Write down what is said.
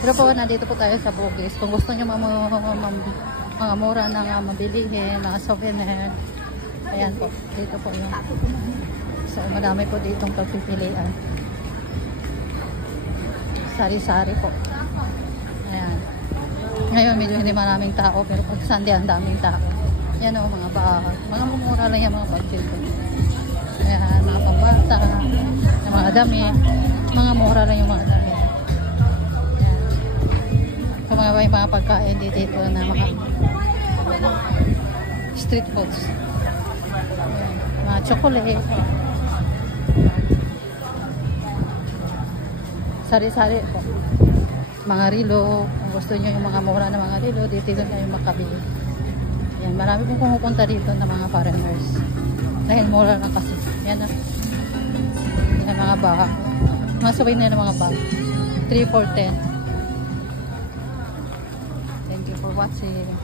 Pero po, nandito po tayo sa Bugis. Kung gusto nyo mga mura na mabilihin, mga souvenir, ayan po, dito po yun. So, madami po ditong pagpipilian. Sari-sari po. Ayan. Ngayon, medyo hindi maraming tao, pero pag Sunday, ang daming tao. Yan o, mga bag. Mga mumura lang yan, mga bag dito. Ayan, mga pambata, mga damit. Mga mura lang yung mga damit. Ayan. Kung mga pagkain dito na mga street foods. Ayan. Mga chocolate. Sari-sari po. Mga rilo. Kung gusto nyo yung mga mura na mga rilo, dito na yung makabili. Yan, marami pong pumupunta dito na mga foreigners. Dahil mura lang kasi. Yan na. Yan mga bag. Mga sabay na ng mga bag. 3 for 10. Thank you for watching.